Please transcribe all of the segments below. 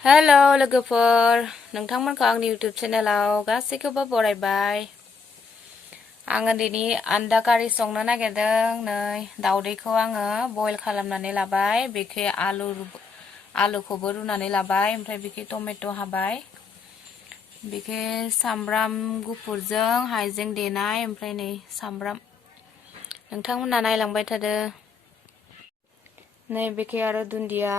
Hello लोगोफोर नोंथांमोनखौ आंनि YouTube चेनेलाव गासैखौबो बरायबाय। आङो दिनै आन्डा कारि संनो नागिरदों। नै दावदैखौ आङो बयल खालामनानै लाबाय। बेखै आलुखौबो रुनानै लाबाय। ओमफ्राय बेखै टमेट' हाबाय। बेखै सामब्राम गुफुरजों हाइजें देनाय ओमफ्राय नै सामब्राम। नोंथांमोना नायलांबाय थादो। नै बेखै आरो दुन्दिया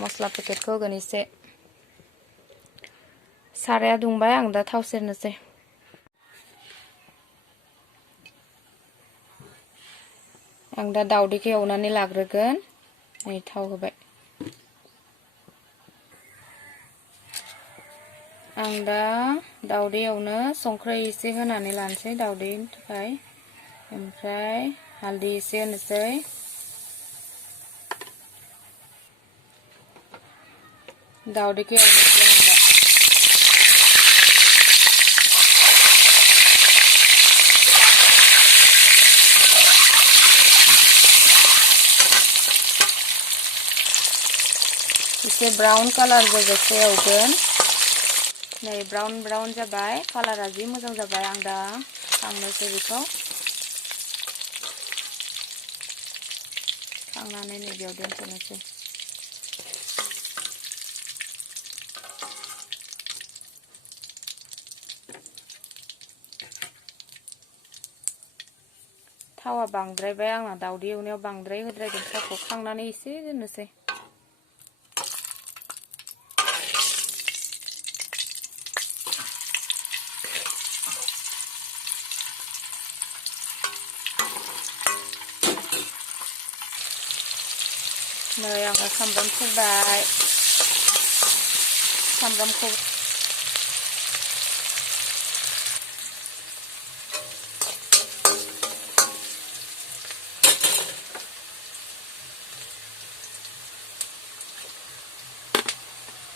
मस्ला पेकेटखौ होगोन एसे। साराया दुंबाय आं दा थाव सेरनोसै। आं दा दावदैखौ एवनानै लाग्रोगोन। नै थाव होबाय। आं दा दावदै एवनो संख्रि एसे होनानै लानोसै दावदैनि थाखाय। ओमफ्राय हालदै एसे होनोसै। दावदैखौ एवनोसै आं दा। एसे ब्राउन कालार जाजासे एवगोन। नै ब्राउन जाबाय। कालारा जि मोजां जाबाय। आं दा खांनोसै बेखौ। खांनानै नै बेयाव दोनथ'नोसै। थावा बांद्रायबाय आंना दावदै एवनायाव बांद्राय होद्रायदों थावखौ। खांनानै एसे दोननोसै। नै आङो सामब्राम सेरबाय। सामब्रामखौ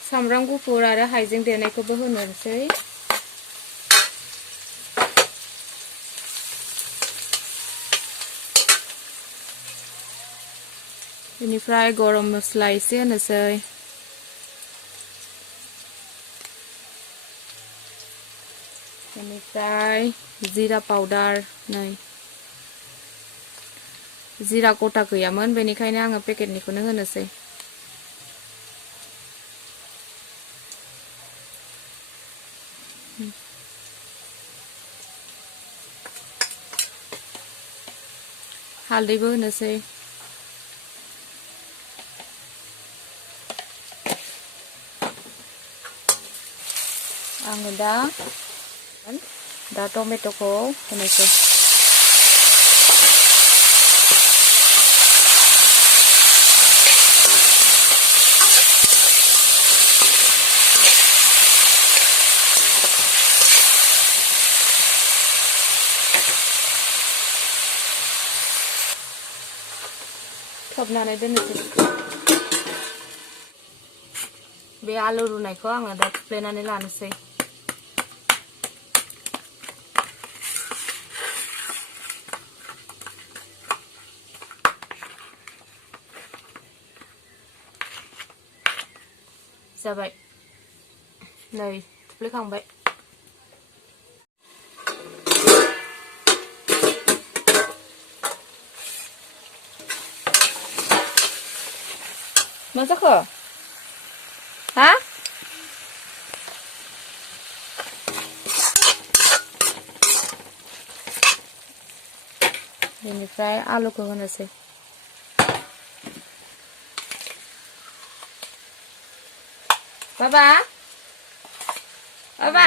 सामब्राम गुफुर आरो हाइजें देनायखौबो होनोसै। बेनिफ्राय गरम मस्ला एसे होनोसै। बेनिफ्राय जिरा पाउडार। नै जिरा गथा गैयामोन बेनिखायनो आङो पेकेटनिखौनो होनोसै। हालदैबो होनोसै। आङो दा टमेट'खौ होनोसै। खोबनानै दोननोसै। बे आलु रुनायखौ आङो दा थुफ्लेनानै लानोसै। जाबाय। नै थुफ्लेखांबाय। मा जाखो? हा? बेनिफ्राय आलुखौ होनोसै। बाबा बाबा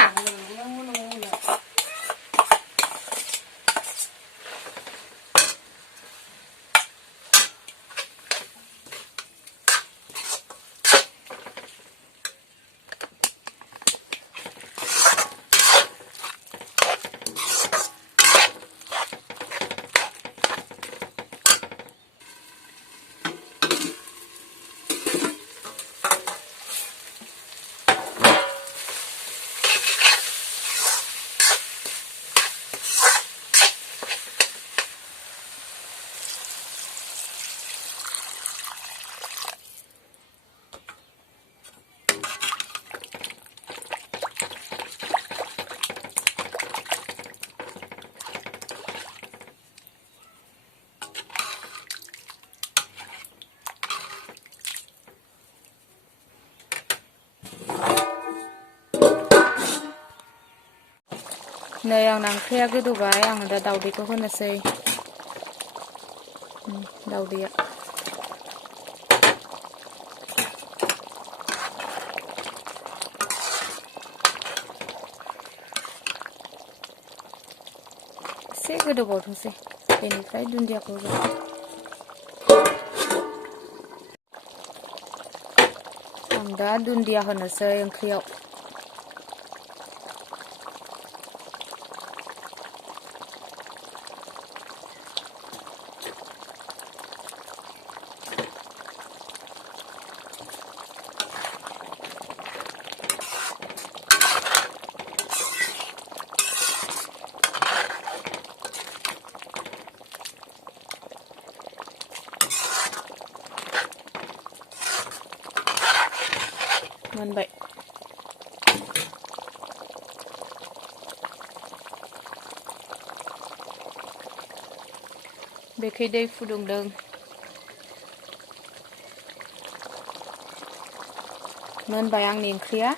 नै आंना ओंख्रिया गोदौबाय आङो दा दाउदैखौ होनोसै दाउदैया एसे गोदौबावथोंसै बेनिफ्राय दुन्दियाखौ होगोन आं दा दुन्दिया होनोसै ओंख्रियाव मोनबाय बेखै दै फुदुंदों मोनबाय आंनि ओंख्रिया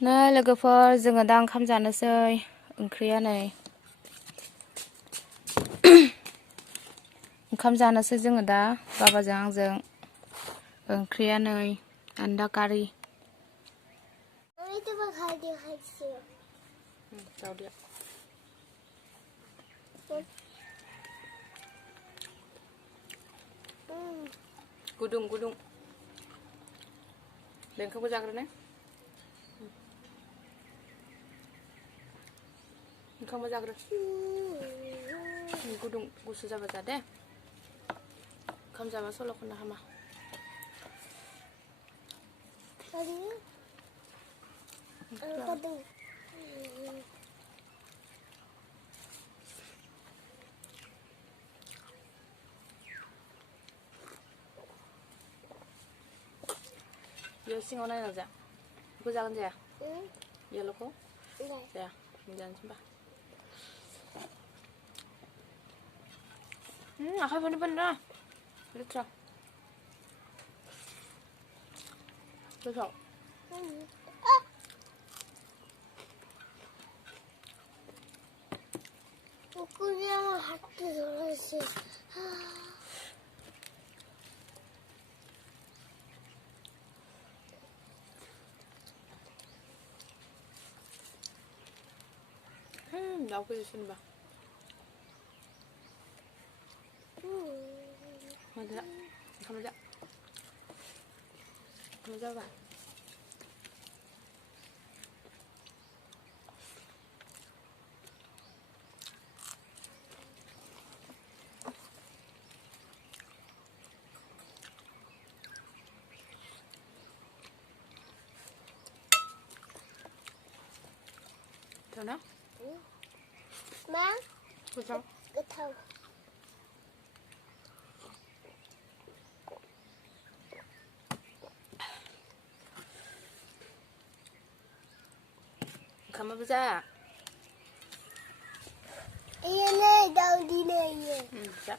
नै लोगोफोर जोङो दा ओंखाम जानोसै ओंख्रिया नै ओंखाम जानोसै जोङो दा बाबाजों आंजों ओंख्रिया नै आन्दा कारि दाउदैया गुदुं गुदुं बेंखौबो जाग्रोनो ओंखामबो जाग्रो गुदुं गुसु जाबा जा दे ओंखाम जाबा सल' खननो हामा बेयाव सिङाव नायना जा बेखौ जागोन जाया येल'खौ जाया जानोसै होनबा आखाइ बोनो बोनो लेथ्रा गोथाव दाउखौ होनबा Mada, kamu dah, kamu dah apa? Tahu nak? Ma? Betul. Betul. Kamu bisa? Iya nih, daun di nih. Bisa.